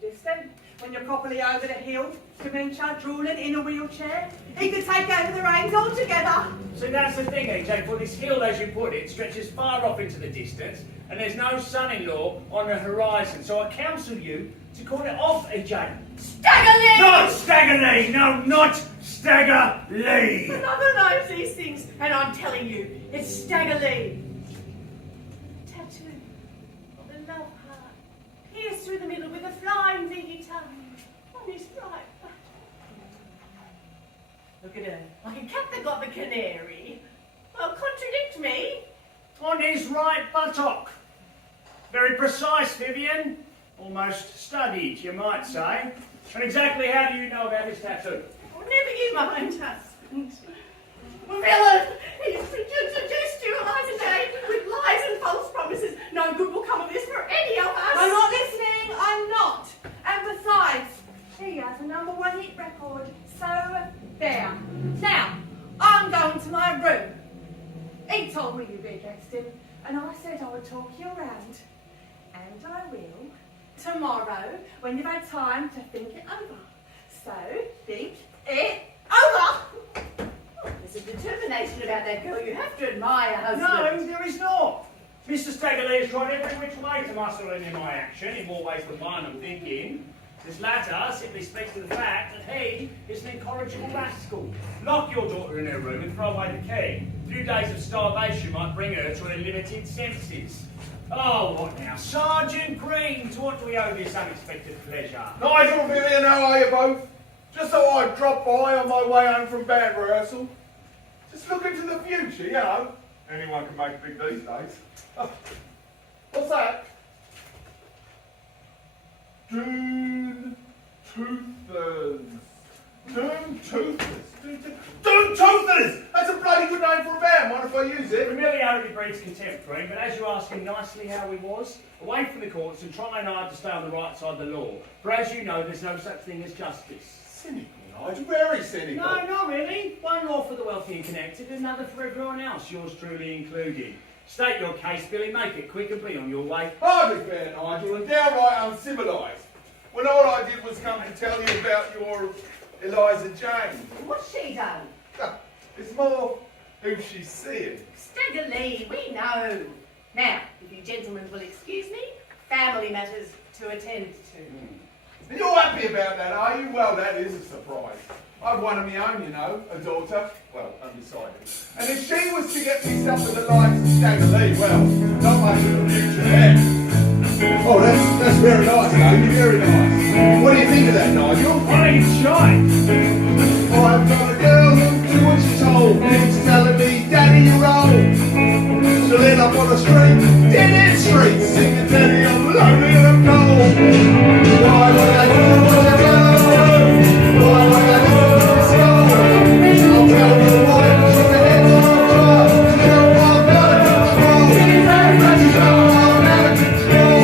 Distant. When you're properly over the hill, dementia, drooling, in a wheelchair, he could take over the reins altogether. See, that's the thing, AJ, for this hill, as you put it, stretches far off into the distance, and there's no son-in-law on the horizon, so I counsel you to call it off, AJ. Staggerly! Not Staggerly! No, not Staggerly! Another knows these things, and I'm telling you, it's Staggerly. Tattoo of a love heart, pierced through the middle with a flying vingy tongue on his right butt. Look at her, like a cat that got the canary. Well, contradict me. On his right buttock. Very precise, Vivian. Almost studied, you might say. And exactly how do you know about this tattoo? I'll never give my own husband. Villain! He's seduced you, Adelaide, with lies and false promises. No good will come of this for any of us. I'm not listening, I'm not. And besides, he has a #1 hit record, so there. Now, I'm going to my room. He told me you'd be against him, and I said I would talk you around. And I will, tomorrow, when you've had time to think it over. So, think it over! There's a determination about that girl you have to admire, husband. No, there is not. Mr. Staggerly has tried every which way to muscle in my action, in more ways than one, I'm thinking. This latter simply speaks to the fact that he is an incorrigible rascal. Lock your daughter in her room and throw away the key. A few days of starvation might bring her to her limited senses. Oh, what now? Sergeant Green, to what do we owe this unexpected pleasure? Nigel, Vivian, how are you both? Just thought I'd drop by on my way home from band rehearsal. Just look into the future, you know. Anyone can make big these days. What's that? Doom Toothers. Doom Toothers. Doom Toothers! That's a bloody good name for a band. Mind if I use it? Familiarity breeds contempt, Green, but as you ask him nicely how he was, away from the courts and trying hard to stay on the right side of the law. For as you know, there's no such thing as justice. Cynical, Nigel. Very cynical. No, not really. One law for the wealthy and connected, another for everyone else, yours truly included. State your case, Billy, make it quick and be on your way. Hardly fair, Nigel, and downright uncivilised. When all I did was come to tell you about your Eliza Jane. What's she done? It's more who she's seeing. Staggerly, we know. Now, if you gentlemen will excuse me, family matters to attend to. And you're happy about that, are you? Well, that is a surprise. I've one of my own, you know, a daughter. Well, undecided. And if she was to get mixed up with the likes of Staggerly, well, not much of a future there. Oh, that's very nice, David, very nice. What do you think of that, Nigel? I think it's shite. I've got a girl who do what she's told. She's telling me, Daddy, you're old. She'll end up on the street, dead-end street, singing, Daddy, I'm lonely and I'm cold. Why would I do what I do? Why would I do this gold? I'll tell the wife she's a head on the job. Show I'm out of control. Show I'm out of control.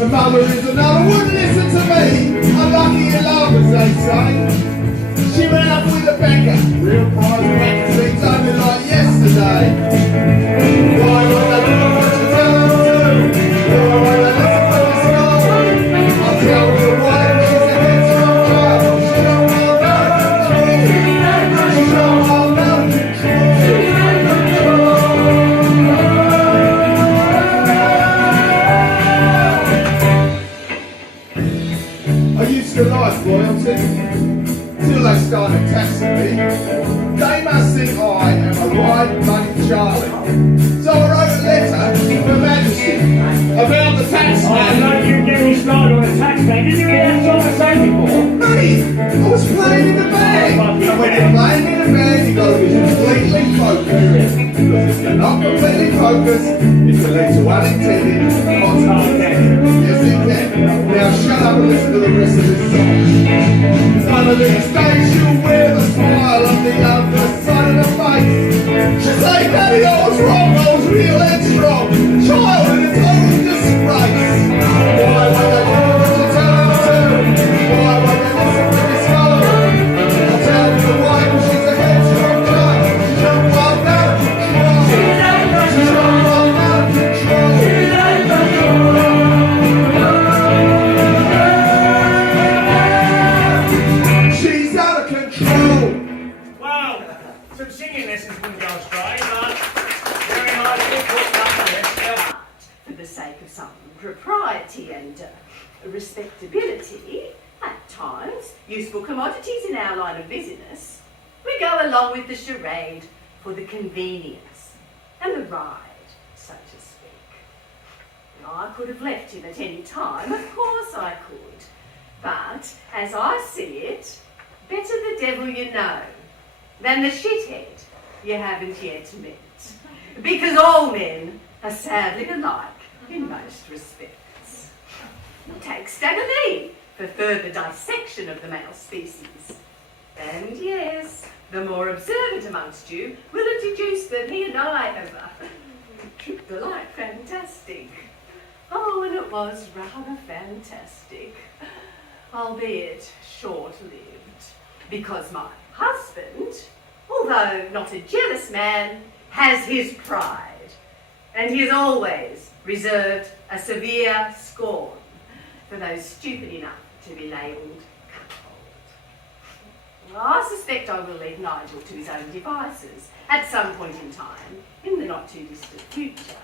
My mother is another, wouldn't listen to me. Unlucky in love, as they say. She ran up with a banker. Real private magazines only like yesterday. Why would they do what you tell them to? Why would they listen to the song? I'll tell you why she's a headstrong girl. She's all out of control. She's all out of control. I used to like royalty, till they started taxing me. They must think I am a right money Charlie. So I wrote a letter to Her Majesty about the tax Oh, man. don't you get me started on a tax man. Did you hear that song I sang before? Mate, I was playing in the band. And when you're playing in the band, you've got to be completely focused. Because if you're not completely focused, it can lead to unintended consequences. Yes, it can. Now shut up and listen to the rest of this song. One of these days you'll wear the smile on the other side of the face. She'll say, Daddy, I was wrong, I was real headstrong. A child in its own disgrace. Why would they do what you tell them to? Why would they listen to this song? I'll tell you why, she's a headstrong child. She's a wild out of control. some propriety and respectability, at times useful commodities in our line of business, we go along with the charade for the convenience and the ride, so to speak. I could have left him at any time, of course I could, but as I see it, better the devil you know than the shithead you haven't yet met, because all men are sadly alike in most respects. Take Staggerlee for further dissection of the male species. And yes, the more observant amongst you will have deduced that he and I have tripped alike fantastic. Oh, and it was rather fantastic, albeit short-lived, because my husband, although not a jealous man, has his pride, and he has always reserved a severe scorn for those stupid enough to be labelled cuckold. I suspect I will leave Nigel to his own devices at some point in time in the not too distant future.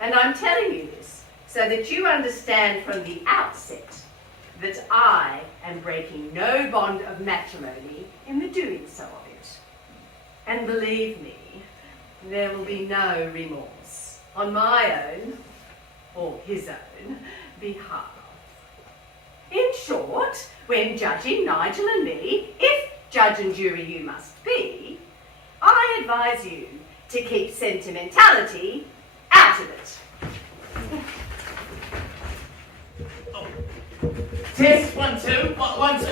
And I'm telling you this so that you understand from the outset that I am breaking no bond of matrimony in the doing so of it. And believe me, there will be no remorse on my own or his own behalf. In short, when judging Nigel and me, if judge and jury you must be, I advise you to keep sentimentality out of it. Test 1, 2, 1, 2.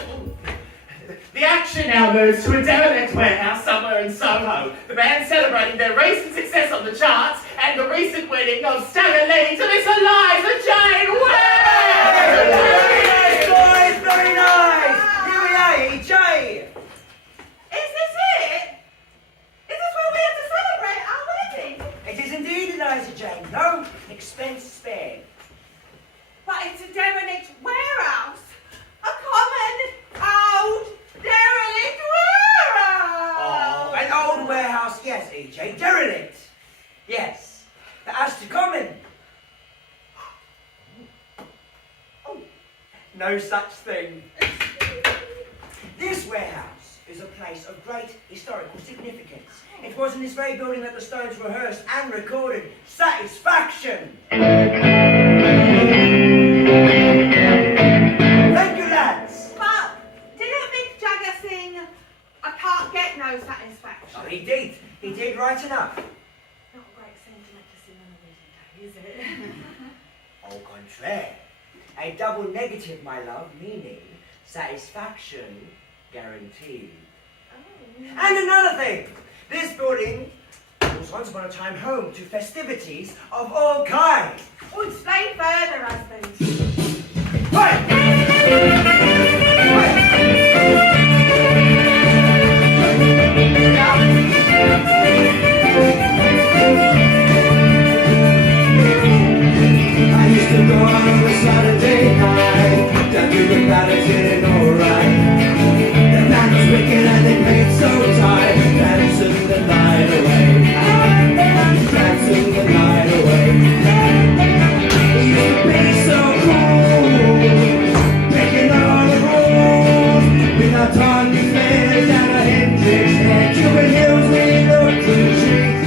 The action now moves to a derelict warehouse somewhere in Soho. The band celebrating their recent success on the charts and the recent winning of Staggerlee to Miss Eliza Jane Ware! Boys, very nice! Jay! Is this it? Is this where we have to celebrate our wedding? It is indeed, Eliza Jane. No expense spared. But it's a derelict warehouse. A common, old, derelict warehouse. An old warehouse, yes, E.J. Derelict. Yes. But as to common... Oh, no such thing. This warehouse is a place of great historical significance. It was in this very building that the Stones rehearsed and recorded Satisfaction. Thank you, lads. But didn't Mick Jagger sing I Can't Get No Satisfaction? Oh, he did. He did right enough. Not a great sentiment to sing on a wedding day, is it? Au contraire. A double negative, my love, meaning satisfaction guaranteed. Oh. And another thing, this building was once upon a time home to festivities of all kinds. We'll explain further, husband. I used to go out on a Saturday night, down to the Paddington, alright. The night was wicked and it made so tight, dancing the night away, dancing the night away. It used to be so cool, picking all the rules, with our tongue flares and a Hendrix head, Cuban hills we looked to the trees.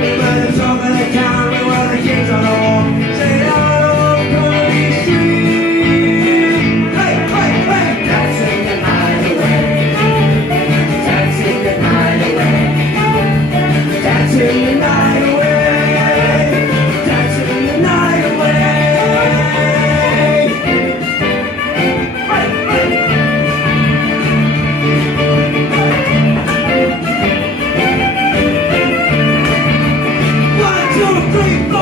We were the talk of the town, we were the kings on the wall, straight out of Colby Street. Hey, hey, hey! Dancing the night away, dancing the night away, dancing the night away, dancing the night away. Hey, hey! 1, 2, 3, 4.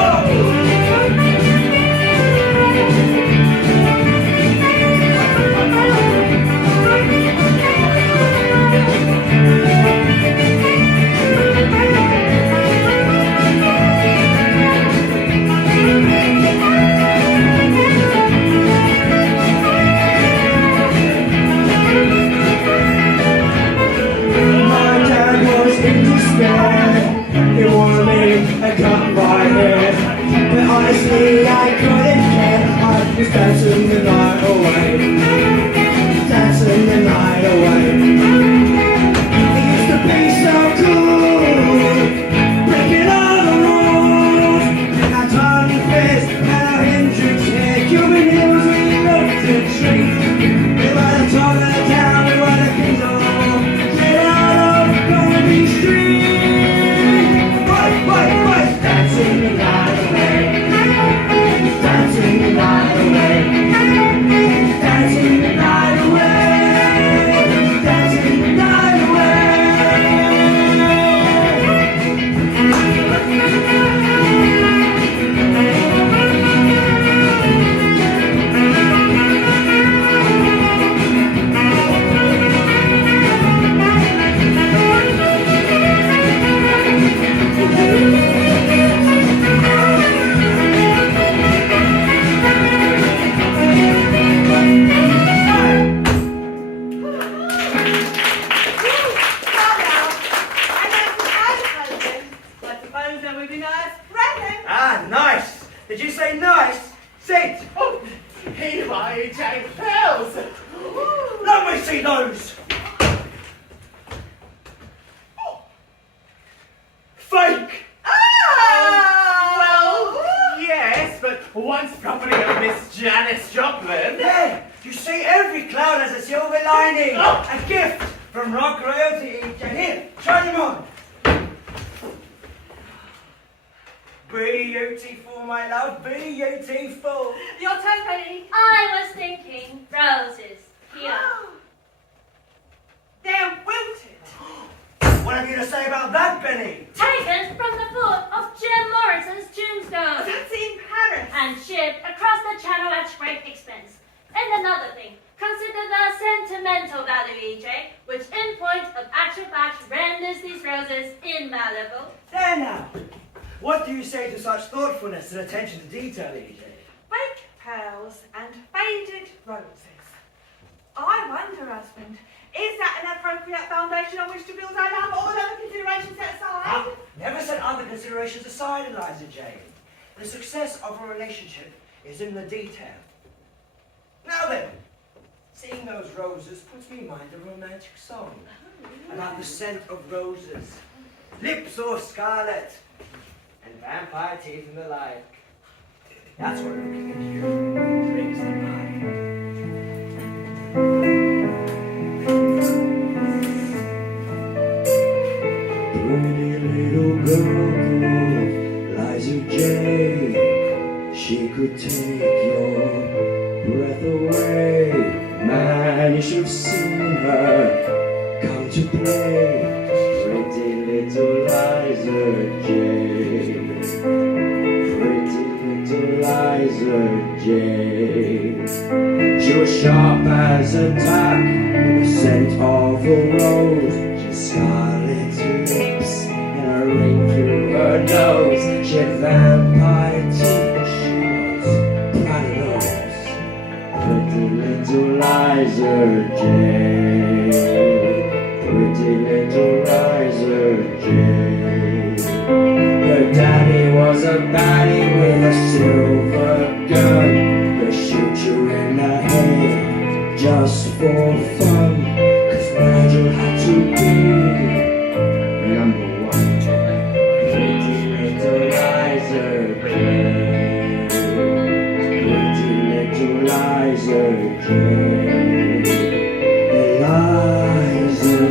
that would be nice. Right Ah, nice. Did you say nice? Sit. Oh, here are EJ Pearls. Let me see those. Fake. Well, yes, but once property of Miss Janice Joplin. There. You see, every cloud has a silver lining. A gift from rock royalty. Here, try them on. Beautiful, my love, beautiful. Your turn, Penny. I was thinking roses. Here. They're wilted. What have you to say about that, Benny? Taken from the foot of Jim Morrison's tombstone That's in Paris. and shipped across the channel at great expense. And another thing, consider the sentimental value, EJ, which in point of actual fact renders these roses invaluable. There now. What do you say to such thoughtfulness and attention to detail, EJ? Fake pearls and faded roses. I wonder, husband, is that an appropriate foundation on which to build our love, all other considerations set aside? Never set other considerations aside, Eliza Jane. The success of a relationship is in the detail. Now then, seeing those roses puts me in mind of a romantic song about the scent of roses, lips of scarlet, and vampire teeth and the like. That's what looking at you brings to mind. Pretty little girl, Liza J. She could take your breath away. Man, you should have seen her come to play. Pretty little Liza J. Pretty little Liza J. She was sharp as a tack, with the scent of a rose. She had scarlet lips and a ring through her nose. She had vampire teeth, but she was proud of those. Pretty little Liza J. Pretty little Liza J. Her daddy was a baddie with a silver gun. He'll shoot you in the head just for fun. 'Cause Nigel had to be number one. Pretty little Liza J. Pretty little Liza J. Eliza,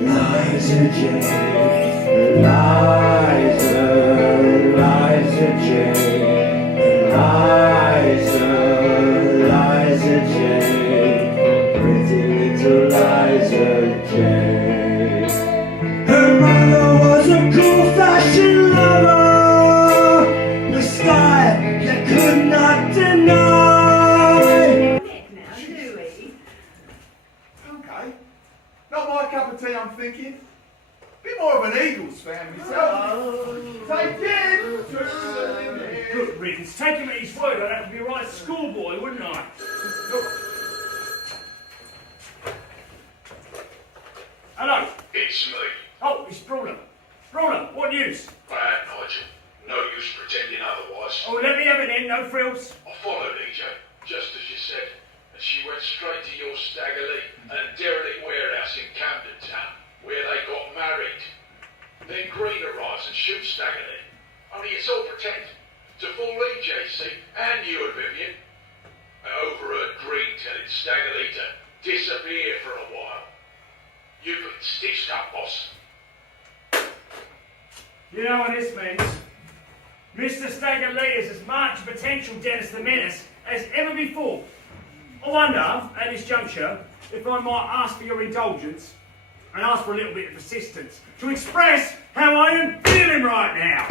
Liza J. Eliza, Liza J. Eliza, Liza J. Pretty little Liza J. Her mother was a cool fashion lover, the style you could not deny. Now, Louis. Okay. Not my cup of tea, I'm thinking. Bit more of an Eagles fan myself. Take it! Good riddance. Take him at his word. I'd have to be a right schoolboy, wouldn't I? Hello. It's me. Oh, it's Bruna. Bruna, what news? Bad, Nigel. No use pretending otherwise. Oh, let me have it in. No frills. I followed EJ, just as you said, and she went straight to your Staggerly and derelict warehouse in Camden Town, where they got married. Then Green arrives and shoots Staggerly. Only it's all pretend. To fool EJ, see, and you and Vivian. I overheard Green telling Staggerly to disappear for a while. You've been stitched up, boss. You know what this means? Mr. Staggerly is as much potential Dennis the Menace as ever before. I wonder, at this juncture, if I might ask for your indulgence and ask for a little bit of assistance to express how I am feeling right now.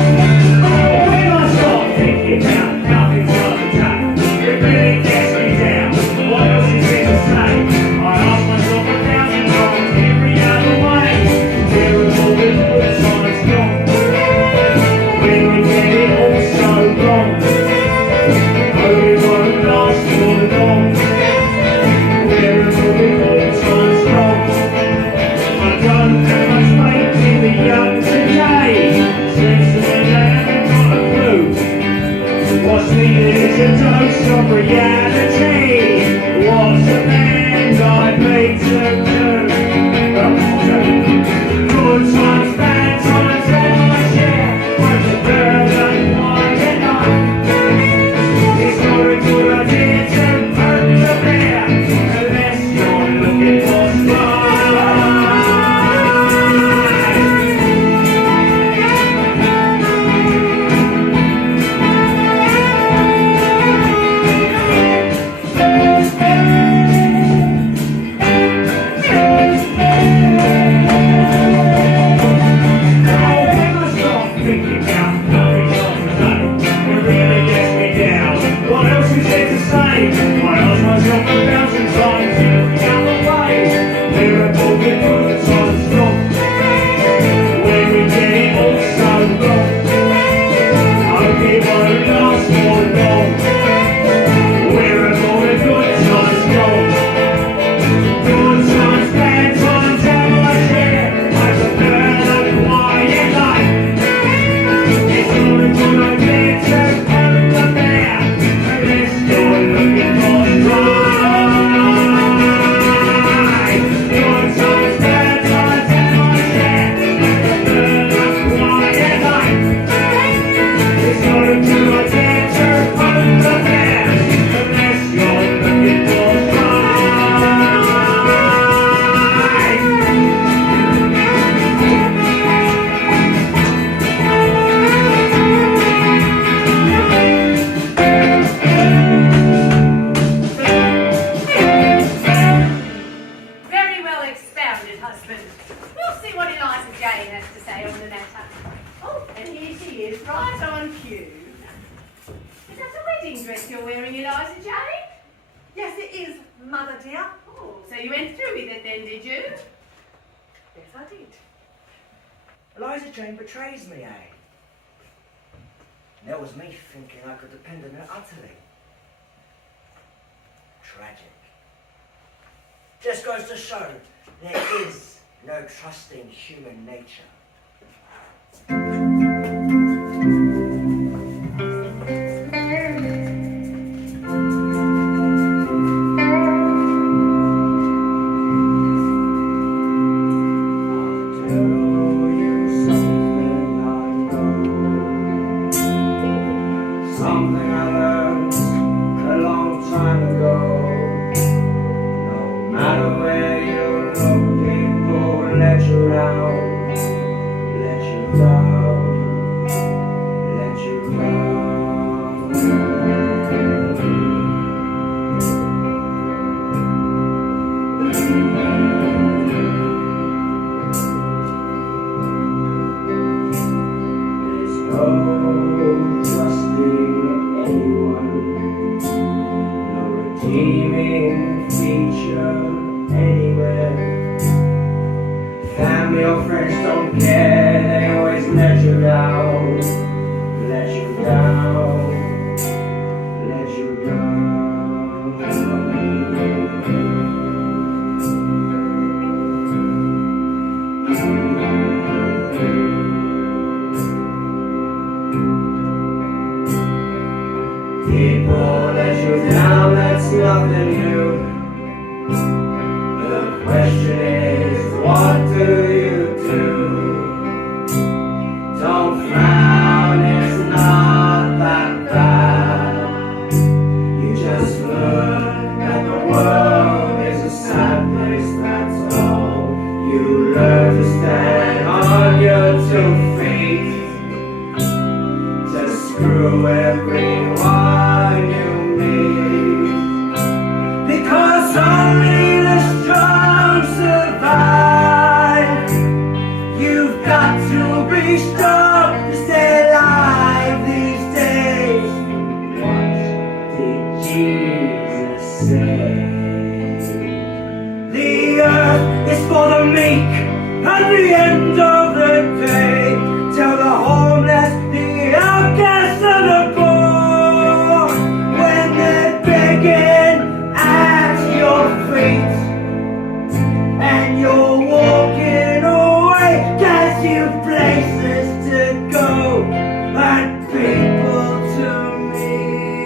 When I start thinking about nothing's gonna take, it really gets me down. What else is there to say? I ask myself 1,000 times every other way. Where have all the good times gone? When we get it all so wrong. Only won't last for long. Mother dear. Oh, so you went through with it then, did you? Yes, I did. Eliza Jane betrays me, eh? And that was me thinking I could depend on her utterly. Tragic. Just goes to show there is no trusting human nature. Something I learned a long time ago. No matter where you look, people let you down, let you down, let you There's no trusting anyone, no redeeming feature anywhere. Family or friends don't care, they always let you down, let you down, let you down. People let you down, that's nothing new. The question is, what do you do? Don't frown, it's not that bad. You just learn that the world is a sad place, that's all. You learn to stand on your 2 feet, to screw everyone you meet. Because only the strong survive. You've got to be strong to stay alive these days. What did Jesus say? The earth is for the meek at the end of the day. Tell the homeless, the outcasts and the poor, when they're begging at your feet, and you're walking away, cause you've places to go and people to meet.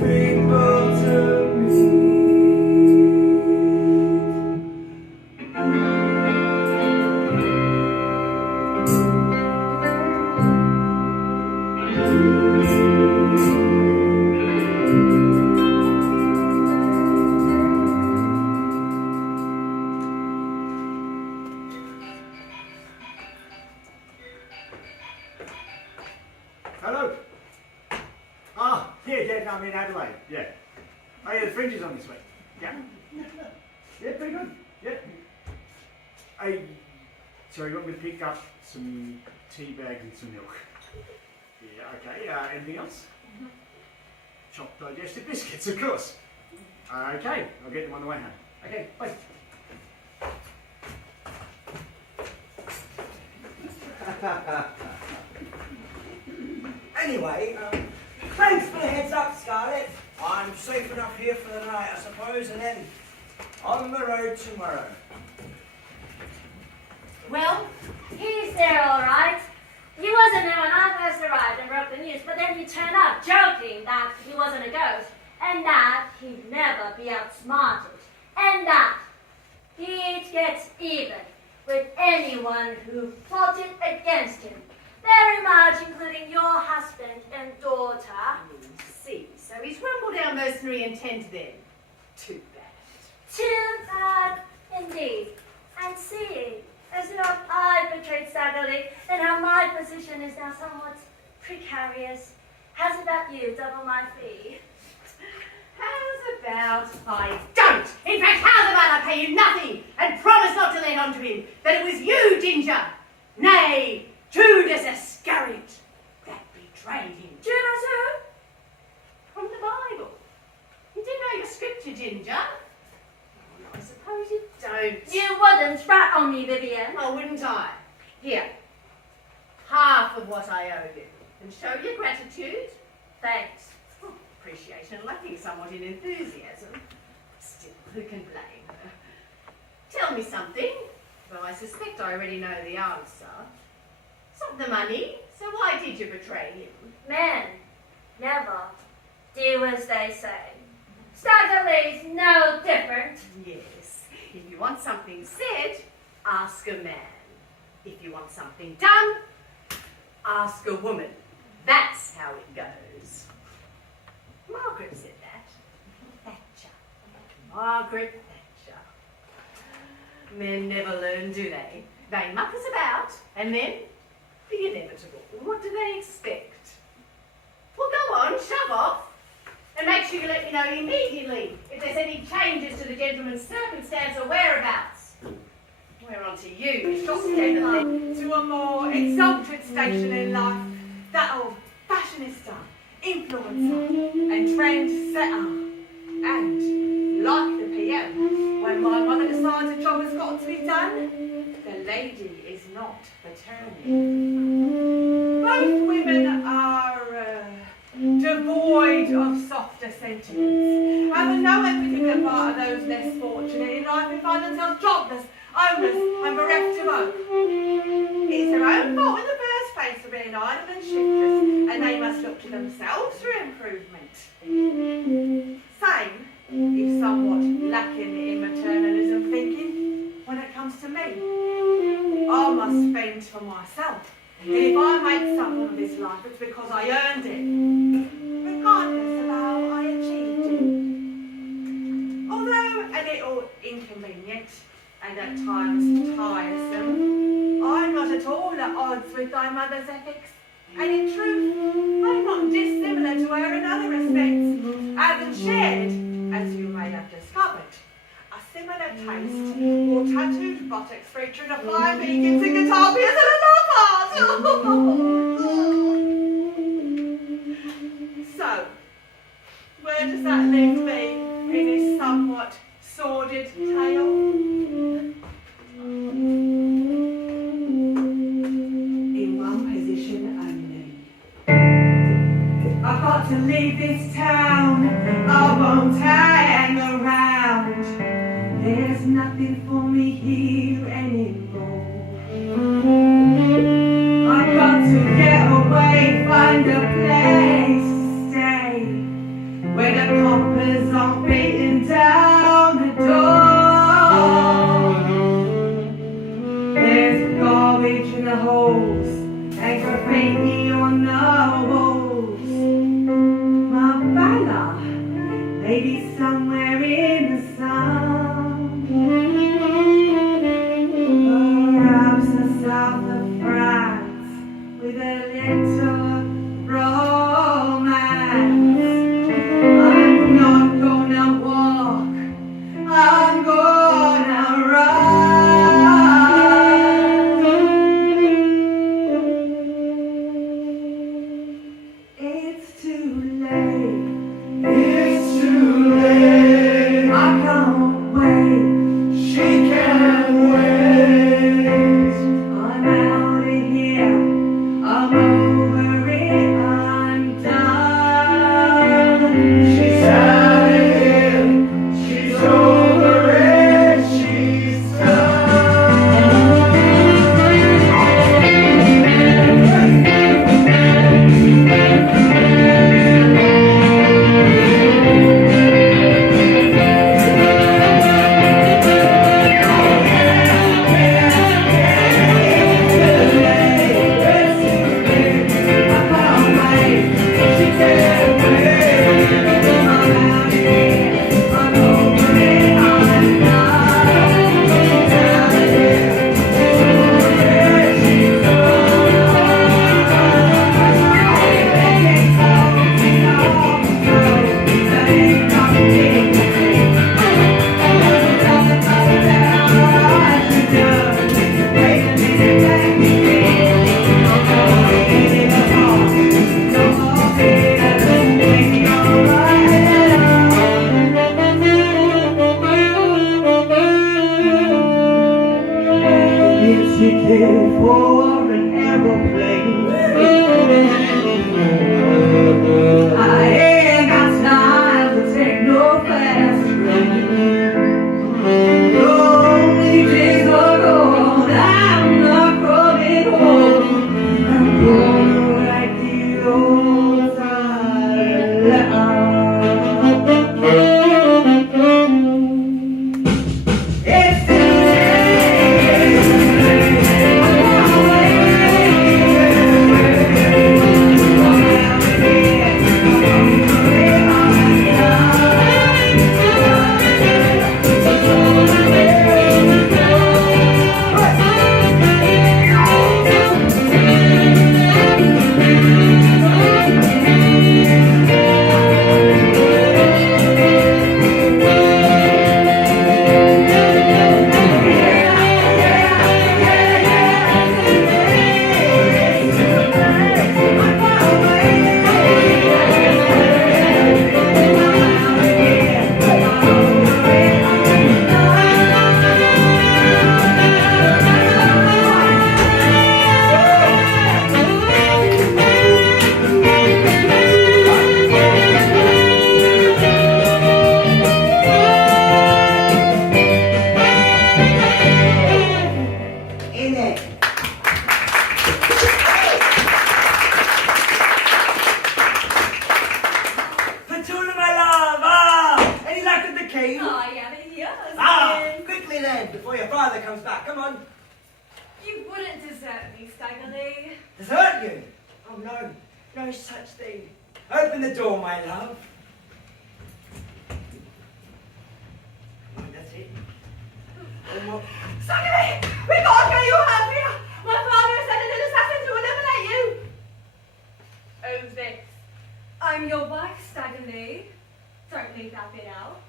people to meet. Hello. Yeah, no, I'm in Adelaide, yeah. Oh yeah, the fringe is on this week. Yeah. Yeah, pretty good. Yeah. Hey, sorry, you want me to pick up some tea bags and some milk? Yeah, okay. Anything else? Chopped digestive biscuits, of course. Okay, I'll get them on the way home. Okay, bye. Anyway, thanks for the heads up, Scarlett. I'm safe enough here for the night, I suppose, and then on the road tomorrow. Well, he's there all right. He wasn't there when I first arrived and broke the news, but then he turned up joking that he wasn't a ghost, and that he'd never be outsmarted, and that he'd get even with anyone who plotted against him, very much including your husband and daughter. See, so he's rumbled our mercenary intent then. Too bad. Too bad indeed. And seeing as how I betrayed Staggerly and how my position is now somewhat precarious, how's about you double my fee? How's about I don't? In fact, how's about I pay you nothing and promise not to let on to him that it was you, Ginger, nay, Judas Iscariot, that betrayed him. Judas who? From the Bible. You do know your scripture, Ginger? Oh, I suppose you don't. You wouldn't rat on me, Vivian. Oh, wouldn't I? Here, half of what I owe you. And show your gratitude. Thanks. Oh, appreciation lacking somewhat in enthusiasm. Still, who can blame her? Tell me something, though I suspect I already know the answer. It's not the money, so why did you betray him? Men never do as they say. Staggerly's no different. Yes, if you want something said, ask a man. If you want something done, ask a woman. That's how it goes. Margaret said that. Thatcher. Margaret Thatcher. Men never learn, do they? They muck us about, and then the inevitable. What do they expect? Well, go on, shove off. And make sure you let me know immediately if there's any changes to the gentleman's circumstance or whereabouts. We're on to you, Miss Staggerly. To a more exalted station in life, that of fashionista, influencer, and trendsetter. And, like the PM, when my mother decides a job has got to be done, the lady is not returning. Both women are devoid of softer sentiments, and know everything about those less fortunate in life who find themselves jobless, homeless, and bereft of hope. It's their own fault in the first place for being idle and shiftless, and they must look to themselves for improvement. Same, if somewhat lacking in maternalism thinking, when it comes to me. I must fend for myself. And if I make something of this life, it's because I earned it, regardless of how I achieved it. Although a little inconvenient and at times tiresome, I'm not at all at odds with thy mother's ethics. And in truth, I'm not dissimilar to her in other respects, having shared, as you may have discovered, a similar taste for tattooed buttocks featuring a flying beacons and guitar players and a love heart. So, where does that leave me in this somewhat sordid tale? In one position only. I've got to leave this town. I won't hang around. There's nothing for me here anymore. I've got to get away, find a place to stay, where where the coppers are beating down the door. There's garbage in the holes and graffiti on the walls. My banner, maybe somewhere in the sun. Perhaps the south of France with a little romance. I'm not gonna walk, I'm gonna run. It's too late. It's too late. I can't wait. She can't wait. I'm out of here. I'm over it. I'm done. She's out of here. She's over it. She's ticket for an aeroplane. I ain't got time to take no fast train. Lonely days are gone, I'm not coming home. I'm gonna write the old time letter. It's too Petula, my love! Any luck with the key? Oh, yeah, but yours. Quickly then, before your father comes back. Come on. You wouldn't desert me, Staggerly. Desert you? Oh, no. No such thing. Open the door, my love. Come on, that's it. One more. Staggerly, we gotta get you out of here. My father has sent an assassin to eliminate you. Who's this? I'm your wife, Staggerly. Don't leave that bit out.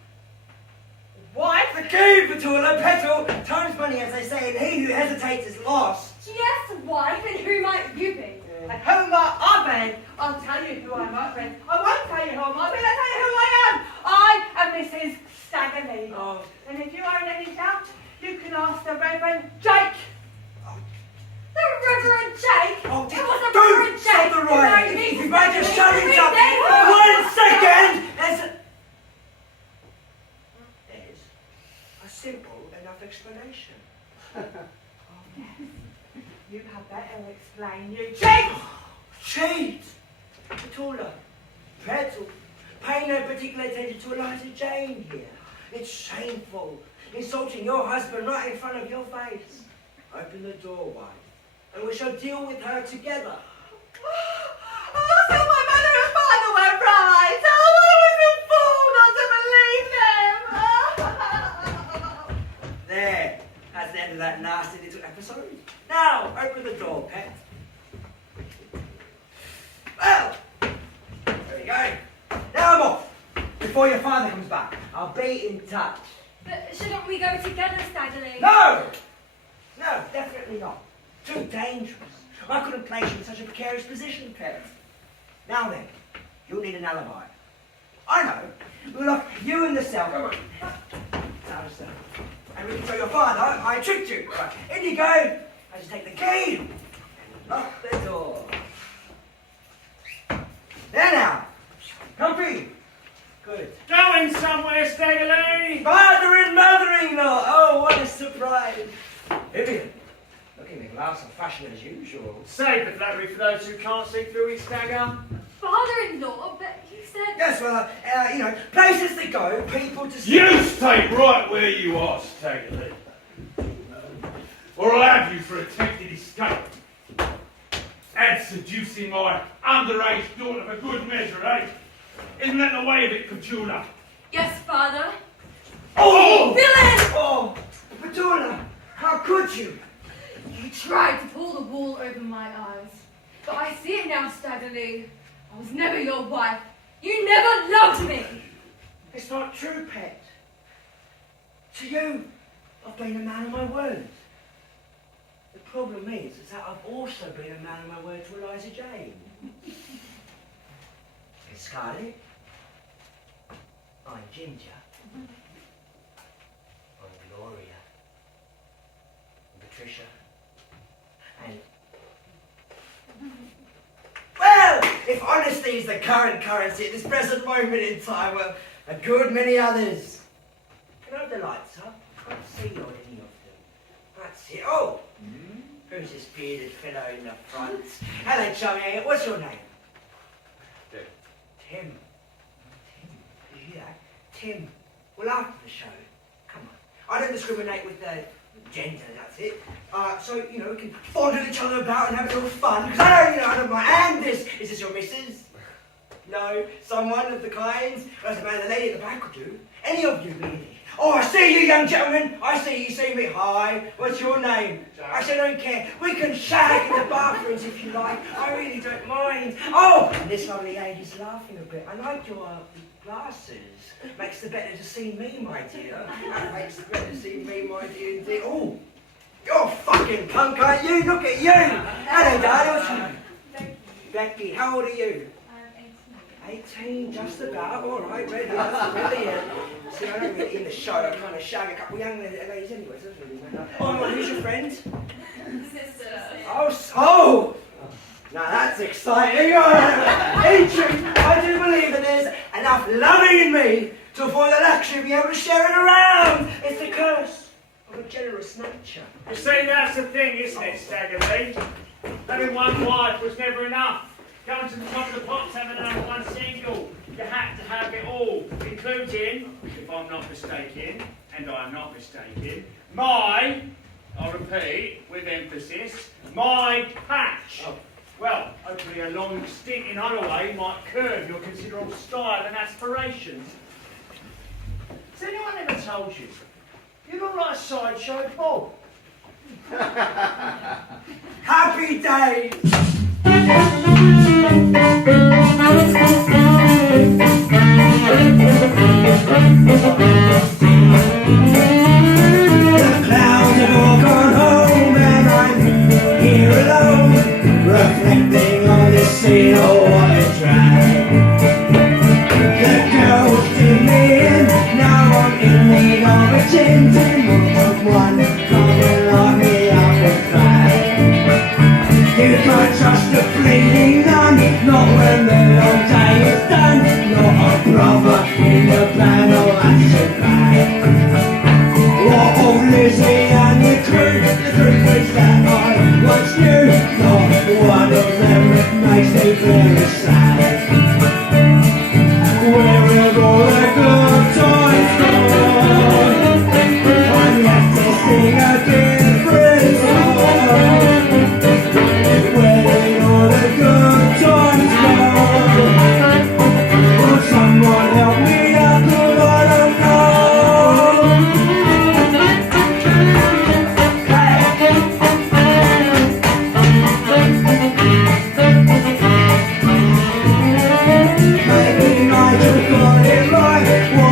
Wife? The key, Petula, petal. Time's money, as they say, and he who hesitates is lost. Yes, wife, and who might you be? And who might I be? I'll tell you who I might be. I won't tell you who I might be, I'll tell you who I am. I am Mrs. Staggerly. Oh. And if you are in any doubt, you can ask the Reverend Jake. The Reverend Jake? Oh, it was the don't Reverend stop Jake. the riot. who made me If you might just shut Staggerly. it up. 1 second. There's a simple enough explanation. You had better explain, you cheat! Cheat! Petula, petal, Pay no particular attention to Eliza Jane here. It's shameful. Insulting your husband right in front of your face. Open the door wide, and we shall deal with her together. Oh, so my mother and father were right. Oh, I was a fool not to believe them. There, that's the end of that nasty little episode. Now, open the door, pet. Well, there you go. Now I'm off. Before your father comes back, I'll be in touch. But shouldn't we go together, Adelaide? No! No, definitely not. Too dangerous. I couldn't place you in such a precarious position, pet. Now then, you'll need an alibi. I know. We'll lock you in the cell. Come on. Now, sir. And we can tell your father I tricked you. Right, in you go. I just take the key and lock the door. There now. Comfy. Good. Going somewhere, Staggerly? Father and mother-in-law. Oh, what a surprise. Vivian, looking in glass of fashion as usual. Save the flattery for those who can't see through his stagger. Father-in-law, but he said... Yes, well, places to go, people to see. You stay right where you are, Staggerly. Or I'll have you for attempted escape. And seducing my underage daughter for good measure, eh? Isn't that the way of it, Petula? Yes, Father. Oh! Villain! Oh, Petula, how could you? You tried to pull the wool over my eyes. But I see it now, Staggerly. I was never your wife. You never loved me. It's not true, pet. To you, I've been a man of my word. The problem is that I've also been a man of my word to Eliza Jane. And Scarlett, I'm Ginger. I'm Gloria. And Patricia. And... Well, if honesty is the current currency at this present moment in time, well, a good many others. Can I have the lights up? I can't see on any of them. That's it. Oh! Who's this bearded fellow in the front? Hello, Chummy. What's your name? Tim. Tim. Tim. Did you hear that? Tim. Well, after the show, come on. I don't discriminate with gender, that's it. So, we can fondle each other about and have a little fun. Because I don't mind. And is this your missus? No, someone of the kinds. Well, that's about the lady at the back will do. Any of you, really. Oh, I see you, young gentlemen. I see you see me. Hi. What's your name? Actually, I don't care. We can shag in the bathrooms if you like. I really don't mind. Oh, and this lovely lady's laughing a bit. I like your glasses. Makes it better to see me, my dear. That makes it better to see me, my dear. Oh, you're fucking punk, aren't you? Look at you. Hello, darling. What's your name? Becky. Becky. How old are you? I'm 18. 18, just about. All right, ready. That's brilliant. See, I don't really in the show. I kind of shag a couple of young ladies anyway. So doesn't really matter. Oh, well, who's your friend? Sister. Oh! Now that's exciting. I do believe that there's enough loving in me to afford the luxury of being able to share it around. It's the curse of a generous nature. You see, that's the thing, isn't it, Staggerly? Having one wife was never enough. Going to the top of the pops, having only one single. You had to have it all, including, if I'm not mistaken, and I'm not mistaken, I repeat, with emphasis, my patch. Oh. Well, hopefully a long stint in Holloway might curb your considerable style and aspirations. Has anyone ever told you? You look like a sideshow Bob. Happy days! The clouds have all gone home and I'm here alone, reflecting on this scene. Oh, what a drag! The girls do me in, now I'm in need of a gin to move one. Come and lock me up and cry. You can't trust a fleeting nun, not when the long day is done. Not a brother in the plan, oh that's a bad.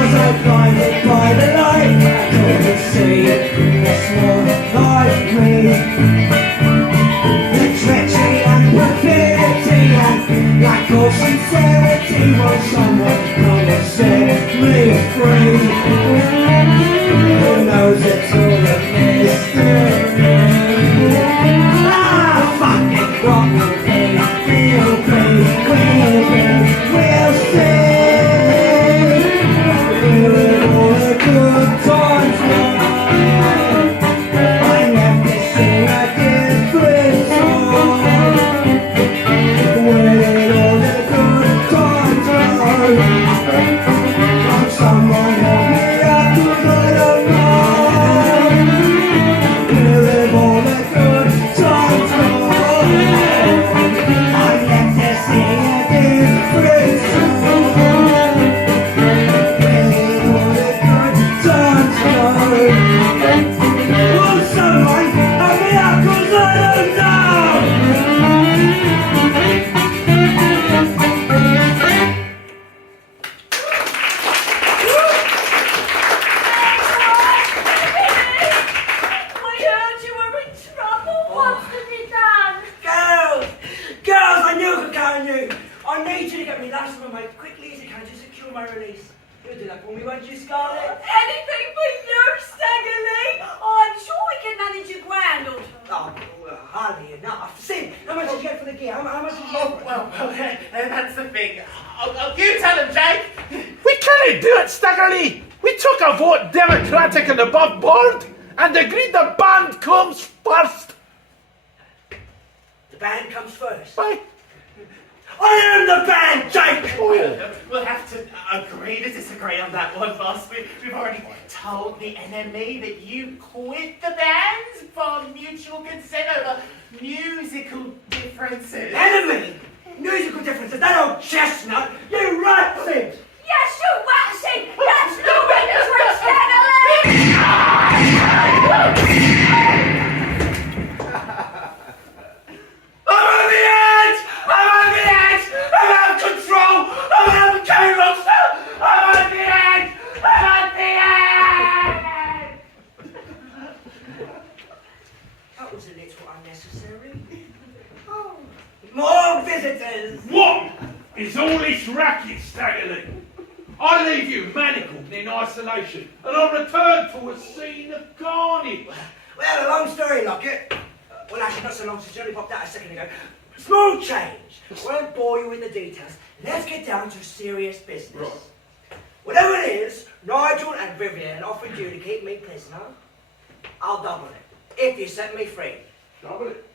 was I blinded by the light? I couldn't see it's more like me. The treachery and perfidy and lack of sincerity. Will someone come and set me free? Who knows, it's all a mystery. Ah, fuck it, what will be, we'll see. Will it all the good times last? I left this thing I did for it all. Will it all the good times last? Can someone help me out, 'cause I don't know. Will it all the good times last? I left this thing I did for it all. Will it all the good times last? Will someone help me out, 'cause I don't know. We heard you were in trouble. What's to be done? Girls, I knew I could count on you. I need you to get me that from my quickly as you can to secure my release. You'll do that for me, won't you, Scarlett? Anything for you, Staggerly. I'm sure we can manage your granddaughter. Oh, well, hardly enough. See, how much did you get for the gear? How much did you get for it? Well, that's the thing. You tell him, Jake. We can't do it, Staggerly. We took a vote democratic and above board and agreed the band comes first. The band comes first. Right? I am the band, Jake! We'll have to agree to disagree on that one, boss. We've already told the enemy that you quit the band for mutual consent over musical differences. Enemy! Musical differences, that old chestnut! You rats it! Yes, you waxing. That's the witness for Staggerly. I'm on the edge! I'm on the edge! I'm out of control! I'm out of chaos! I'm on the edge! I'm on the edge! That was a little unnecessary. Oh. More visitors! What is all this racket, Staggerly? I leave you manacled in isolation and I return to a scene of carnage. Well, a long story, Lockett. Well, actually, not so long since you only popped out a second ago. Small change. Won't bore you with the details. Let's get down to serious business. Right. Whatever it is, Nigel and Vivian offered you to keep me prisoner. I'll double it if you set me free. Double it?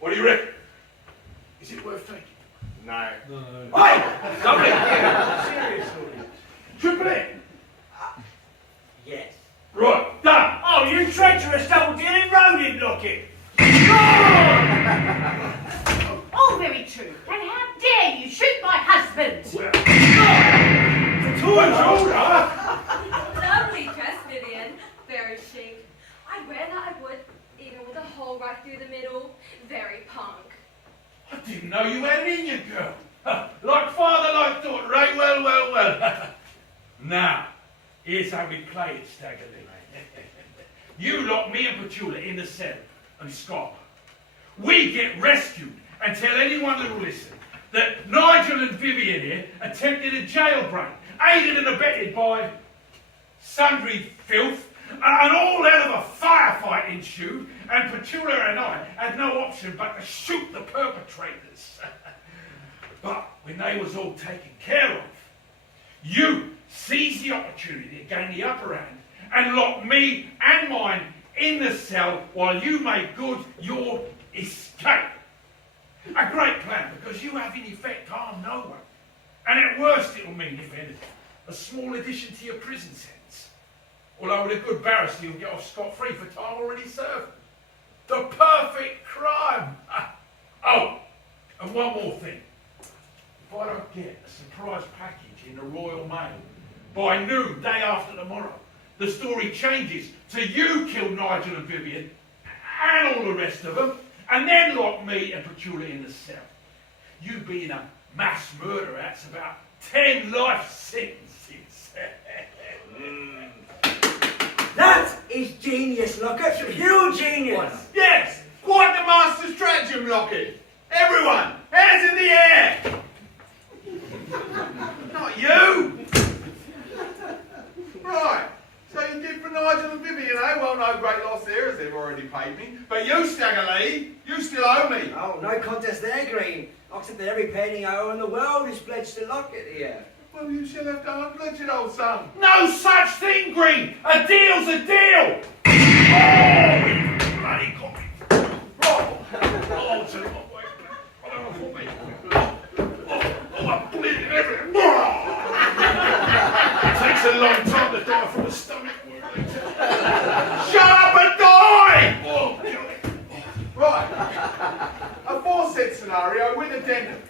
What do you reckon? Is it worth taking? No. Wait! Double it! Seriously? Triple it? Yes. Right, done! Oh, you treacherous double-dealing rodent, Lockett! All very true. And how dare you shoot my husband? Well, Lovely dress, Vivian. Very chic. I'd wear that, I would, even with a hole right through the middle. Very punk. I didn't know you had it in you, girl. Like father, like daughter, right? Well. Now, here's how we play it, Staggerly. You lock me and Petula in the cell and Scott. We get rescued and tell anyone that will listen that Nigel and Vivian here attempted a jailbreak, aided and abetted by sundry filth, and all hell of a firefight ensued, and Petula and I had no option but to shoot the perpetrators. But when they was all taken care of, you seized the opportunity to gain the upper hand and locked me and mine in the cell while you made good your escape. A great plan, because you have in effect harmed no one. And at worst it will mean, if anything, a small addition to your prison sentence. Although with a good barrister you'll get off scot-free for time already served. The perfect crime! Oh, and one more thing. If I don't get a surprise package in the Royal Mail by noon day after tomorrow, the story changes to you killed Nigel and Vivian and all the rest of them, and then lock me and Petula in the cell. You being a mass murderer, that's about 10 life sentences. Genius, Lockett. Pure genius. Yes, quite the master stratagem, Lockett. Everyone, hands in the air. Not you. Right, so you did for Nigel and Vivian, eh? Well, no great loss there, as they've already paid me. But you, Staggerly, you still owe me. Oh, no contest there, Green. Except that every penny I owe in the world is pledged to Lockett here. Well, you shall have to unpledge it, old son. No such thing, Green. A deal's a deal. Oh, bloody coffee. Oh, to my way. I'm bleeding everywhere. Takes a long time to die from a stomach wound. Shut up and die! Right. A foresaid scenario with addendum.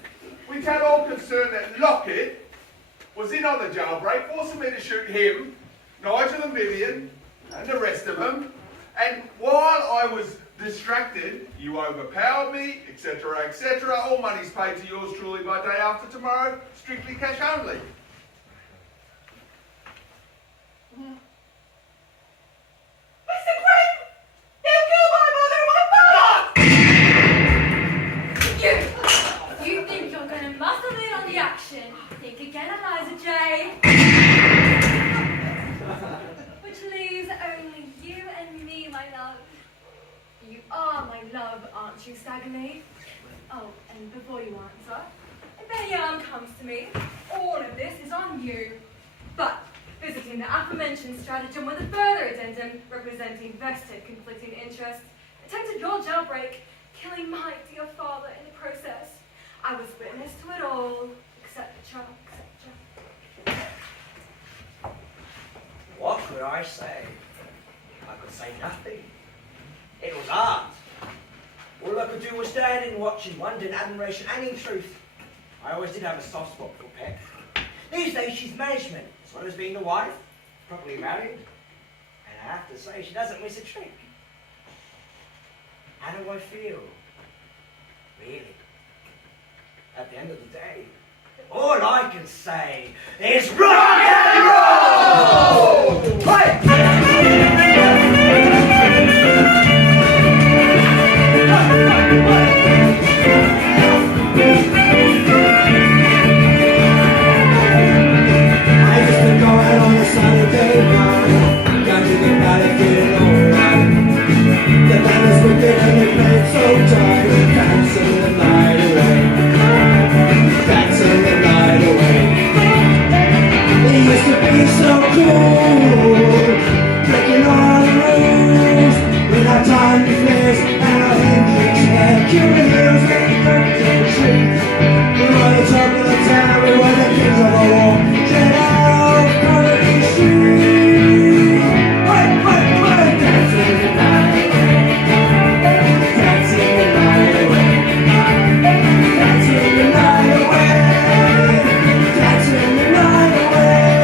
We tell all concerned that Lockett was in on the jailbreak, forcing me to shoot him, Nigel and Vivian, and the rest of them. And while I was distracted, you overpowered me, etc., etc. All money's paid to yours truly by day after tomorrow, strictly cash only. Mr. Green! He'll kill my mother and my father! You think you're going to muscle in on the action? Think again, Eliza J. Which leaves only you and me, my love. You are my love, aren't you, Staggerly? Oh, and before you answer, if any harm comes to me, all of this is on you. But visiting the aforementioned stratagem with a further addendum representing vested conflicting interests, attempted your jailbreak, killing my dear father in the process. I was witness to it all, etc., etc. What could I say? I could say nothing. It was art. All I could do was stand and watch in wonder and admiration, and in truth, I always did have a soft spot for Pet. These days she's management, as well as being the wife, properly married, and I have to say she doesn't miss a trick. How do I feel? Really? At the end of the day, all I can say is rock and roll! Hey! Saturday night, got to get out of here alright. The band is wicked and they play it so tight, dancing the night away, dancing the night away. It used to be so cool, breaking all the rules, with our time to flares and our Hendrix hair, Cuban heels making curtains in the trees. We were the talk of the town, we were the kings of the war. Get out, Carnegie Street. Dancing the night away, dancing the night away, dancing the night away, dancing the night away.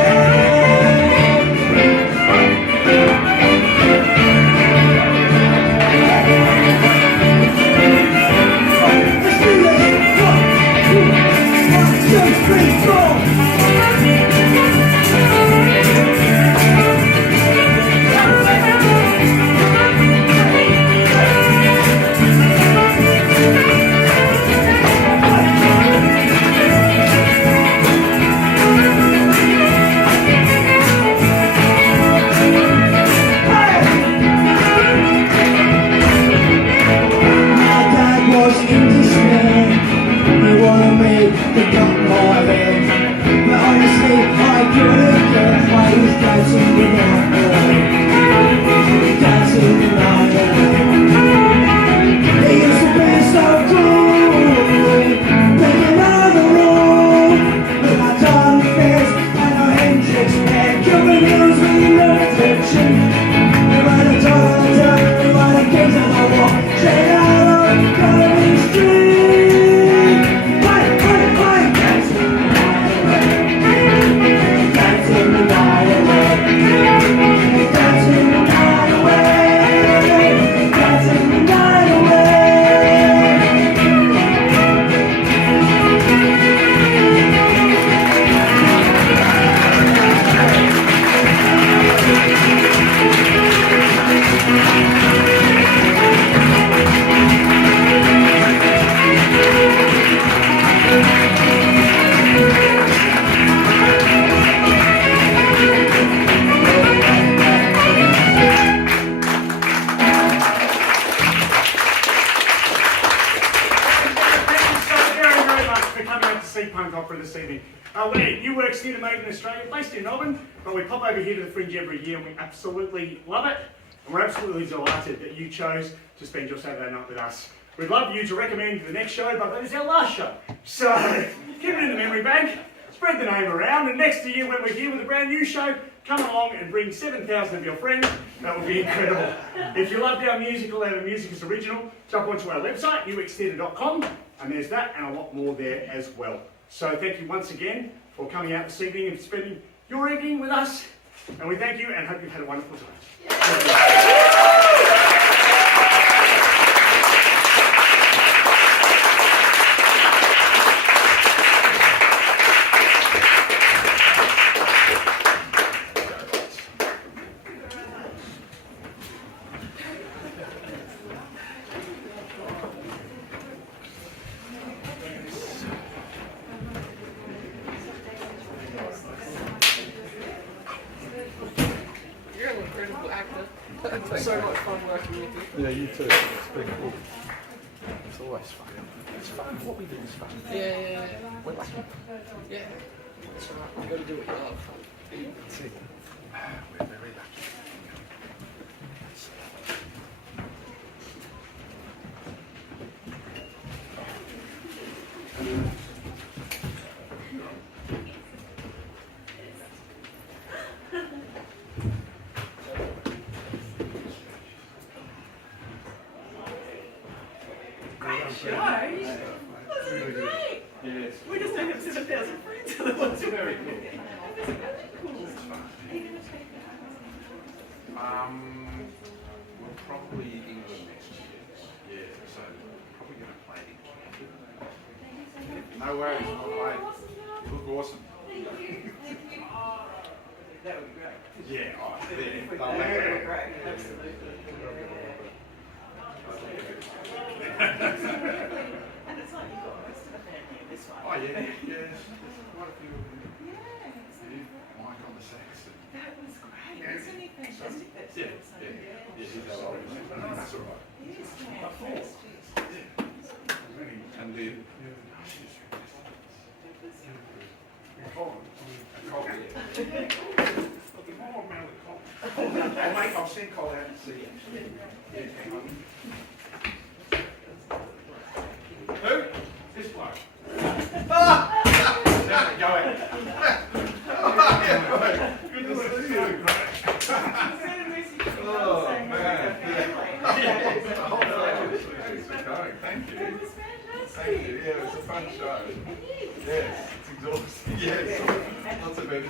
in Australia, based in Melbourne, but we pop over here to the Fringe every year and we absolutely love it. And we're absolutely delighted that you chose to spend your Saturday night with us. We'd love you to recommend the next show, but that is our last show. So keep it in the memory bank, spread the name around, and next year when we're here with a brand new show, come along and bring 7,000 of your friends. That would be incredible. If you loved our musical and our music is original, jump onto our website, uxtheatre.com, and there's that and a lot more there as well. So thank you once again for coming out this evening and spending your evening with us. And we thank you and hope you've had a wonderful time. So much fun working with you. Yeah, you too. It's been cool. It's always fun. It's fun. What we do is fun. Yeah. We're lucky. Yeah. That's right. You've got to do what you love. That's it. We're very lucky. Yes. We just don't have 7,000 friends to the ones who Very cool. We'll probably England next year. Yeah, so probably going to play it in Canada. No worries, I'll play. You look awesome. That would be great. Yeah, oh, That would be great. Absolutely. And it's like you've got most of the family in this one. Oh yeah, yes. There's quite a few of them. Yes. Mike on the sax. That was great. Isn't he fantastic? That's Yeah, so yeah. yeah. Yeah, he's our own. That's all right. He is fantastic. And then, I'll send Cole out and see you. Yeah, hang on. Who? This bloke. Go ahead. Good to see you. Oh, man. Thanks for coming. Thank you. That was fantastic. Thank you. Yeah, it was a fun show. Yes, it's exhausting. Yes, lots of energy.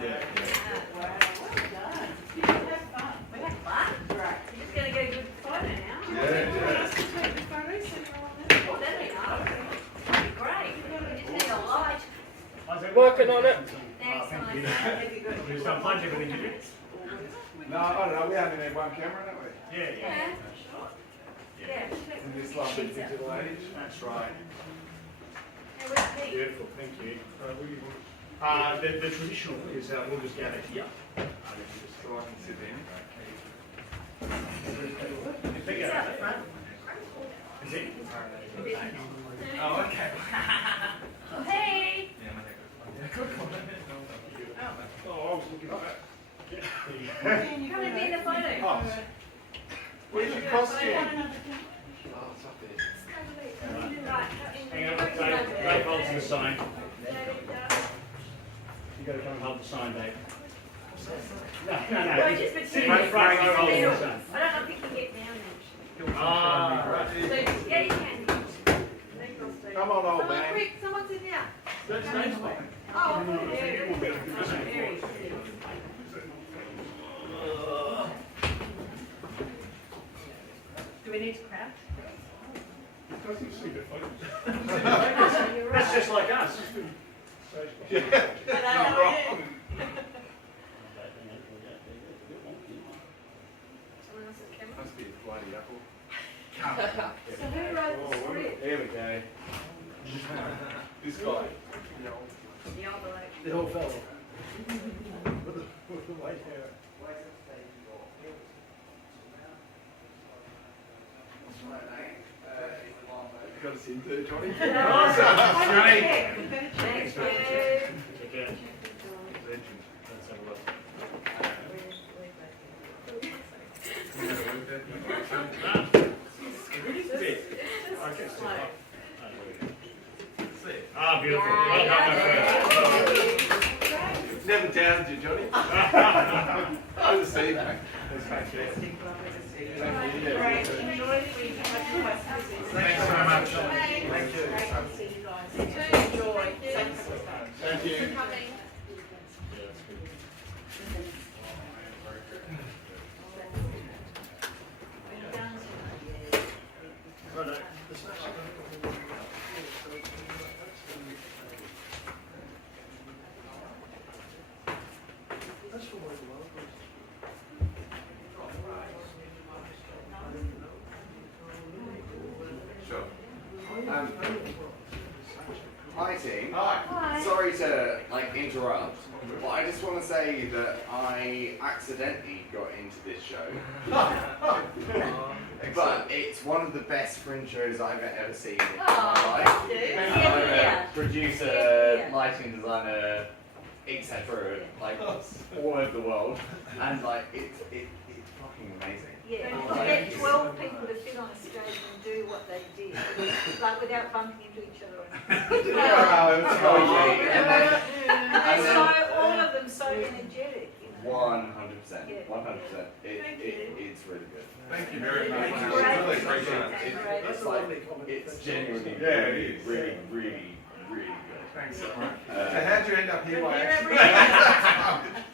Yeah. Working on it. We've done plenty of everything to do. No, I don't know. We only need one camera, don't we? Yeah. In this lovely digital age. That's right. Beautiful. Thank you. The traditional is we'll just gather here. So I can sit in. Is it? Oh, okay. Hey! Oh, I was looking at that. Come and be in the photo. Oh. Where's your costume? Oh, it's up there. Hang on, Dave holds the sign. You got to come and hold the sign, Dave. No. Just between Sit right front row holding the sign. I don't know if you can get down there. Right. Yeah, you can. Come on, old Someone man. quick, someone's in here. That's Dave's fine. Oh, Do we need to crouch? That's just like us. Yeah. Not wrong. Must be a bloody apple. so who wrote the script? There we go. This guy. The old fellow. got us in too, Johnny. Awesome. Great. Thank you. Take care. Legend. Let's have a look. Ah, beautiful. Well done, my friend. Never doubted you, Johnny. Good to see you, mate. That's fantastic. Thank you. Thanks so much. Thank you. Enjoy. Thank you. Sure. Hi team. Hi. Sorry to interrupt, but I just want to say that I accidentally got into this show. But it's one of the best fringe shows I've ever seen in my life. I'm a producer, lighting designer, etc. All over the world, and it's fucking amazing. Yeah, to get 12 people to sit on a stage and do what they did, without bumping into each other. And all of them so energetic. 100%. 100%. It's really good. Thank you very much. Thank you. Really appreciate it. It's genuinely it is. really good. Thanks so much. So how'd you end up here by You're accident?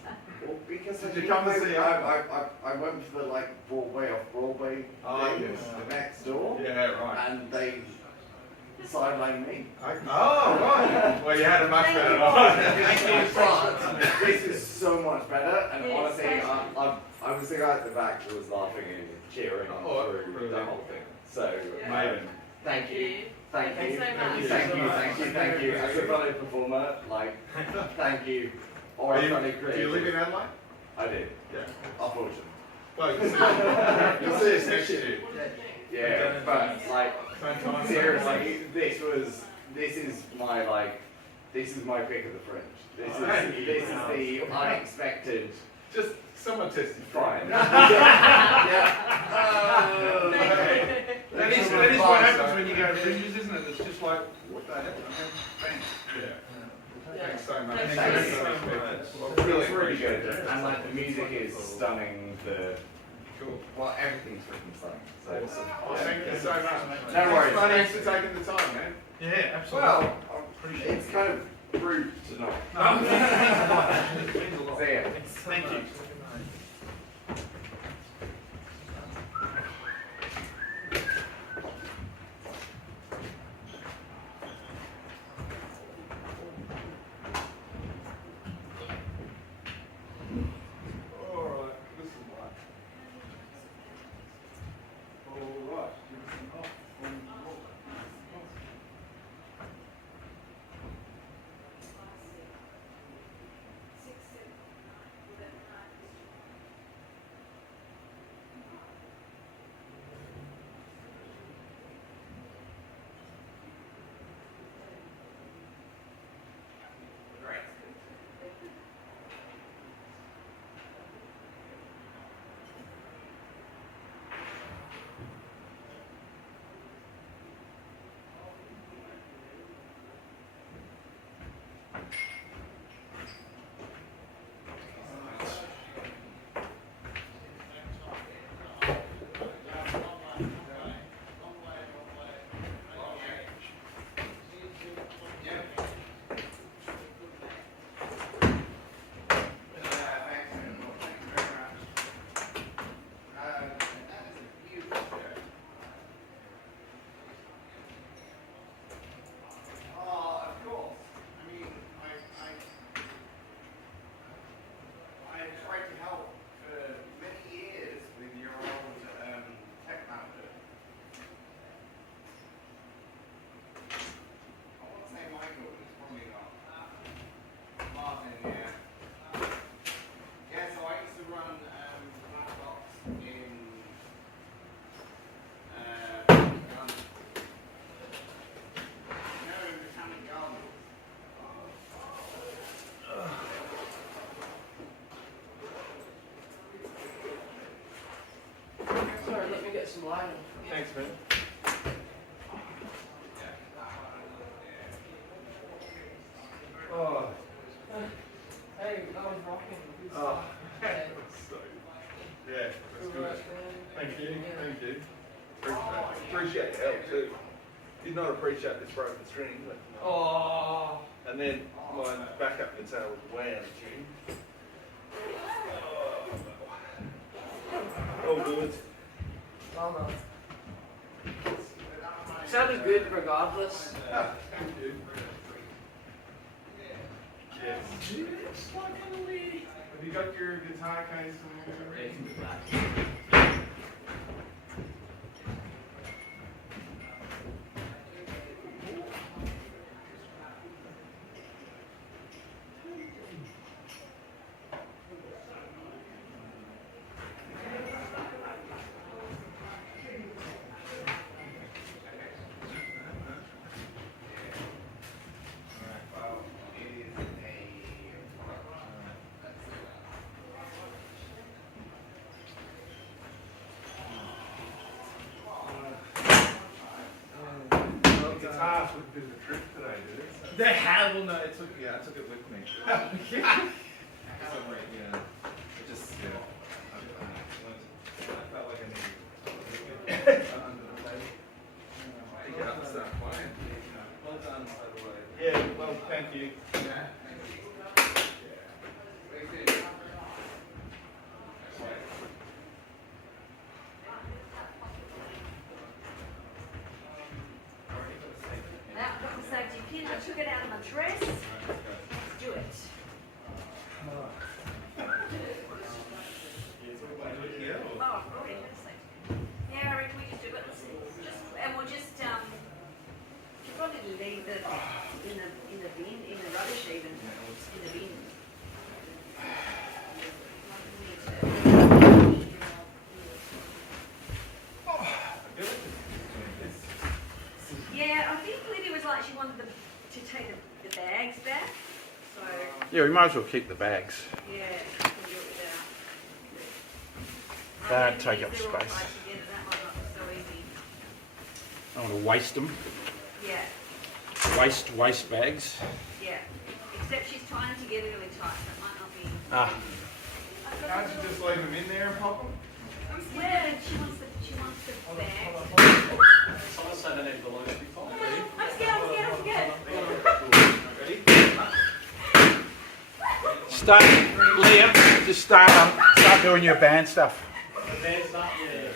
Well, because Did you come to see I went for the Broadway off Broadway thing next door. Yeah, right. And they sidelined me. Oh, right. Well, you had a much better time. But this is so much better, and Yes, honestly, thank you. I was the guy at the back who was laughing and cheering through the brilliant. whole thing. So, Amazing. thank you. Thank Thank you. you so much. Thank you. As a fellow performer, thank you. Or a fellow Do you creator. live in Adelaide? I did. Yeah. Unfortunately. Well, you'll see us next year. Yeah, but Fantastic. seriously, this is my pick of the fringe. This is the unexpected. Just someone tested. Fine. That is what happens when you go fringes, isn't it? It's just like, what the heck? Thanks. Yeah. Thanks so much. Thanks so so much. It's really good, and the music is stunning. Cool. Everything's freaking stunning. So. Awesome. Thank you so much. No worries. Thanks for taking the time, man. Yeah, absolutely. Well, it's kind of rude to not. See ya. Thank you. later. Thanks, man. Oh. Hey, I was rocking. Oh. So, yeah, that's good. Thank you. Thank you. Appreciate your help too. Did not appreciate this broken string, but Oh. and then my backup guitar was way out of tune. All good. Well done. Sounded good regardless. Ah, thank you. Yes. Have you got your guitar case and guitar took a bit of a trip today, did it? The hell no. I took it with me. Somewhere, yeah. It just, yeah. I felt like I needed to under the table. Pick it up and start playing. Well done, Adelaide. Yeah, well, thank you. Yeah. Now, I've got the safety pin. I took it out of my dress. Let's do it. Oh, already had a safety pin. Yeah, I reckon we can do it. And we'll just we'll probably leave it in the bin, in the rubbish even, in the bin. Yeah, I think Lydia was like she wanted to take the bags back. So Yeah, we might as well keep the bags. yeah, we can do it without. Don't take up They're all space. tied together, that might not be so easy. I don't want to waste them. Yeah, Waste bags. yeah. Except she's tying them together really tight, so it might not be. Ah. Can't you just leave them in there and pop them? Yeah, she wants the bag. Someone said I need balloons before. I'm scared. Ready? Start, Liam, just start doing your band stuff. There's that, yeah.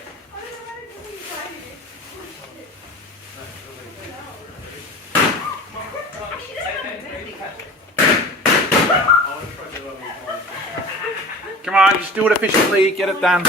Come on, just do it efficiently, get it done.